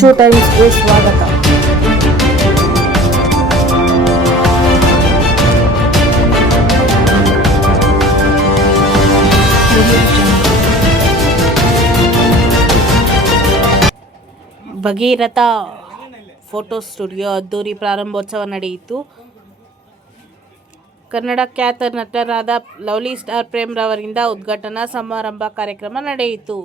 ಕಿಚ್ಚು ಟೈಮ್ಸ್ಗೆ ಸ್ವಾಗತ. Bhagiratha photo studio ಅದ್ದೂರಿ ಪ್ರಾರಂಭೋತ್ಸವ ನಡೆಯಿತು. ಕನ್ನಡ ಖ್ಯಾತ ನಟರಾದ ಲವ್ಲಿ ಸ್ಟಾರ್ ಪ್ರೇಮ್ ರವರಿಂದ ಉದ್ಘಾಟನಾ ಸಮಾರಂಭ ಕಾರ್ಯಕ್ರಮ ನಡೆಯಿತು.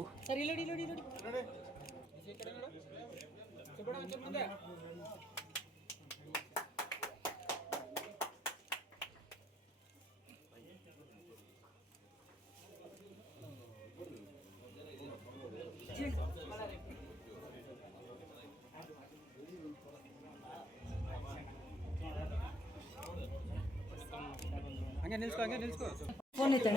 ಹಂಗೆ ನಿಲ್ಸ್ಕೊ ಫೋನ್ ಐತೆ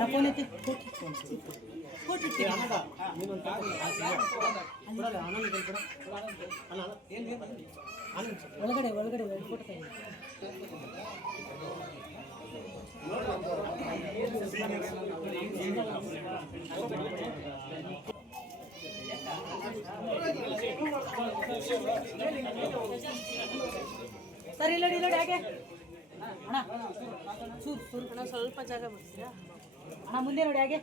ಒಳಗಡೆ ಫೋಟೋ ಸರ್ ಇಲ್ಲ ಹಾಗೆ ಅಣ್ಣ ಸ್ವಲ್ಪ ಜಾಗ ಬರ್ತೀರಾ ಅಣ್ಣ, ಮುಂದೆ ನೋಡಿ ಹಾಗೆ.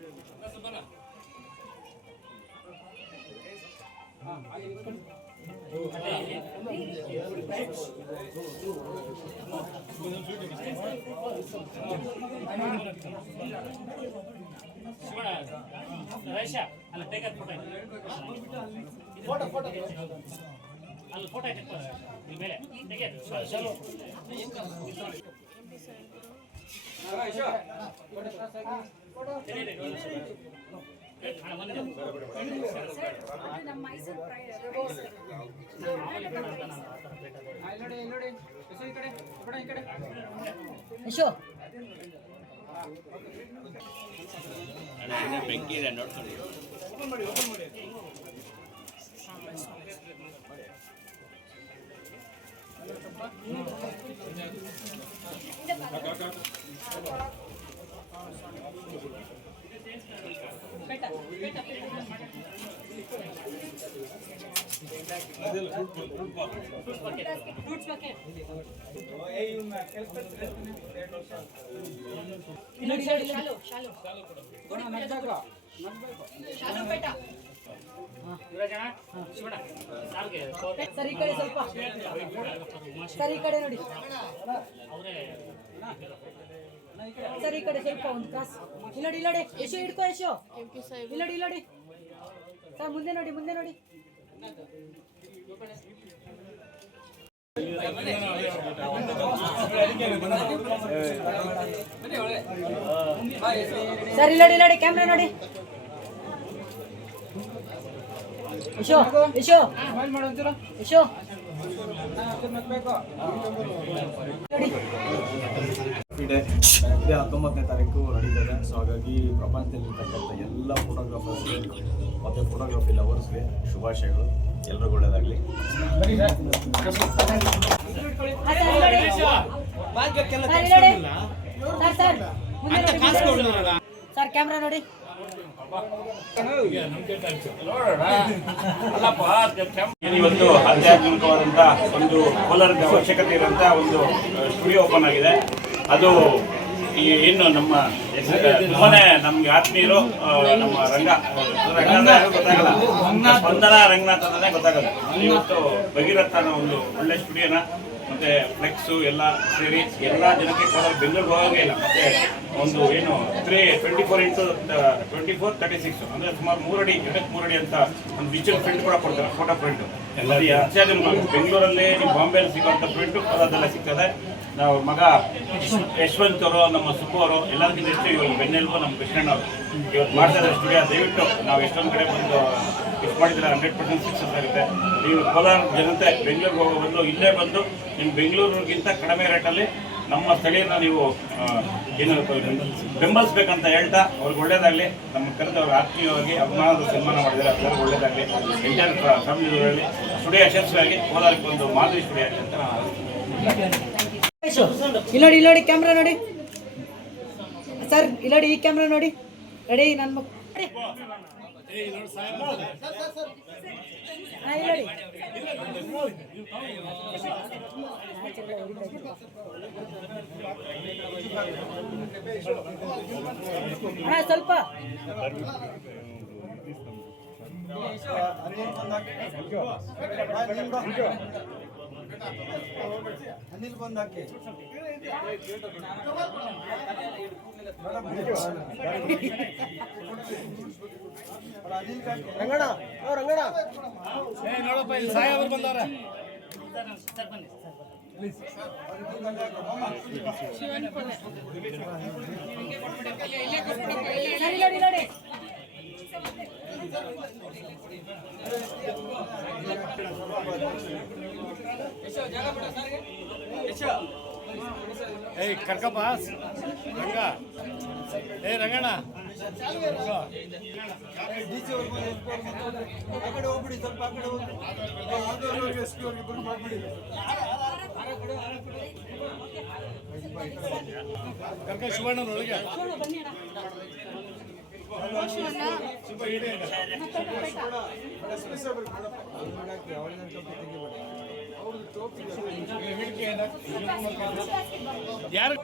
ಯಶೋ ಸರ್ ಈ ಕಡೆ ಸ್ವಲ್ಪ, ಸರ್ ಈ ಕಡೆ ನೋಡಿ, ಸರ್ ಈ ಕಡೆ ಸ್ವಲ್ಪ ಒಂದು ಕ್ರಾಸ್. ಇಲ್ಲಡಿ ಯಶೋ ಹಿಡ್ಕೋ, ಯಶೋ ಇಲ್ಲಡಿ ಸರ್ ಮುಂದೆ ನೋಡಿ. ಸರ್ ಇಲ್ಲಡಿ ಕ್ಯಾಮ್ರಾ ನೋಡಿ. ಯಶೋ 19ನೇ ತಾರೀಕು ನಡೀತದೆ. ಸೊ ಹಾಗಾಗಿ ಪ್ರಪಂಚದಲ್ಲಿರ್ತಕ್ಕಂಥ ಎಲ್ಲ ಫೋಟೋಗ್ರಾಫರ್ಸ್ಗೆ ಮತ್ತು ಫೋಟೋಗ್ರಫಿ ಲವರ್ಸ್ಗೆ ಶುಭಾಶಯಗಳು. ಎಲ್ರಿಗೂ ಒಳ್ಳೆಯದಾಗಲಿ. ಸರ್ ಕ್ಯಾಮ್ರಾ ನೋಡಿ. ಇವತ್ತು ಆಧ್ಯಾತ್ಮಿಕವಾದಂಥ ಒಂದು ಕೋಲಾರದ ಅವಶ್ಯಕತೆ ಇರೋಂಥ ಒಂದು ಸ್ಟುಡಿಯೋ ಓಪನ್ ಆಗಿದೆ. ಅದು ಏನು ನಮ್ಮನೆ ನಮ್ಗೆ ಆತ್ಮೀಯರು ನಮ್ಮ ರಂಗನಾಥ ಗೊತ್ತಾಗಲ್ಲ, ಸ್ಪಂದನ ರಂಗನಾಥ್ ಅನ್ನೋದೇ ಗೊತ್ತಾಗಲ್ಲ. ಇವತ್ತು ಭಗೀರಥನ ಒಂದು ಒಳ್ಳೆ ಸ್ಟುಡಿಯೋನ ಮತ್ತೆ ಫ್ಲೆಕ್ಸು ಎಲ್ಲ ಸೇರಿ ಎಲ್ಲ ಜನಕ್ಕೆ ಕೋಲಾರ ಬೆಂಗಳೂರಿಗೆ ಹೋಗೋಂಗೆ ಇಲ್ಲ. ಮತ್ತೆ ಒಂದು ಏನು 24x36 ಅಂದರೆ ಸುಮಾರು 3 ಅಡಿ ಅಂತ ಒಂದು ಡಿಜಿಟಲ್ ಪ್ರಿಂಟ್ ಕೂಡ ಕೊಡ್ತಾರೆ, ಫೋಟೋ ಪ್ರಿಂಟ್. ಬೆಂಗಳೂರಲ್ಲಿ ಬಾಂಬೆಯಲ್ಲಿ ಸಿಗೋಂಥ ಪ್ರಿಂಟು ಕೋಲಾರದಲ್ಲೇ ಸಿಗ್ತದೆ. ನಾವು ಮಗ ಯಶವಂತ್ ಅವರು, ನಮ್ಮ ಸುಬ್ಬು ಅವರು ಎಲ್ಲರಿಗಿಂತ ಹೆಚ್ಚು ಇವಾಗ ಬೆನ್ನೆಲುಬು ನಮ್ಮ ಕೃಷ್ಣಣ್ಣವರು ಇವತ್ತು ಮಾಡ್ತಾ ಇದ್ದಾರೆ ಸ್ಟುಡಿಯೋ. ದಯವಿಟ್ಟು ನಾವು ಎಷ್ಟೊಂದು ಕಡೆ ಬಂದು ಇಷ್ಟು ಮಾಡಿದ್ರೆ 100% ಸಕ್ಸಸ್ ಆಗುತ್ತೆ. ನೀವು ಕೋಲಾರ ಜನತೆ ಬೆಂಗಳೂರಿಗೆ ಹೋಗೋ ಬದಲು ಇಲ್ಲೇ ಬಂದು ನಿಮ್ಮ ಬೆಂಗಳೂರಿಗಿಂತ ಕಡಿಮೆ ರೇಟಲ್ಲಿ ನಮ್ಮ ಸ್ಥಳೀಯರನ್ನ ನೀವು ಏನು ಬೆಂಬಲಿಸ್ಬೇಕಂತ ಹೇಳ್ತಾ ಅವ್ರಿಗೆ ಒಳ್ಳೇದಾಗಲಿ. ನಮ್ಮ ಕರೆದು ಅವ್ರ ಆತ್ಮೀಯವಾಗಿ ಅಭಿಮಾನದ ಸನ್ಮಾನ ಮಾಡಿದರೆ ಎಲ್ಲರಿಗೂ ಒಳ್ಳೇದಾಗಲಿ. ಎಂಟೈರ್ ಫ್ಯಾಮಿಲಿಗಳಲ್ಲಿ ಸ್ಟುಡಿಯೋ ಯಶಸ್ವಿಯಾಗಿ ಕೋಲಾರಕ್ಕೆ ಒಂದು ಮಾದರಿ ಸ್ಟುಡಿಯೋ ಆಗಲಿ ಅಂತ ನಾನು ಇಲ್ಲಡಿ ಕ್ಯಾಮ್ರಾ ನೋಡಿ ಸರ್, ಇಲ್ಲಡಿ ಈ ಕ್ಯಾಮ್ರಾ ನೋಡಿ. ರೆಡಿ ನನ್ನ ಮಕ್ಕಳು ಇಲ್ಲಡಿ ಅಣ್ಣ ಸ್ವಲ್ಪ ಅನಿಲ್ ಬಂದಾಕಿ ರಂಗಣ ರಂಗಣ ನೋಡಪ್ಪ ಇಲ್ಲಿ ಸಾಯವರು ಬಂದಾರ ಇಲ್ಲಡಿ ಇಲ್ಲಡಿ ಏಯ್ ಕರ್ಕಪ್ಪ ರಂಗ ಏ ರಂಗಣ್ಣ ಆ ಕಡೆ ಹೋಗ್ಬಿಡಿ ಸ್ವಲ್ಪ ಆ ಕಡೆ ಹೋಗ್ಬಿಡಿ ಕರ್ಕ ಶಿವಣ್ಣನೊಳಗೆ ಬನ್ನಿ ಯಾರು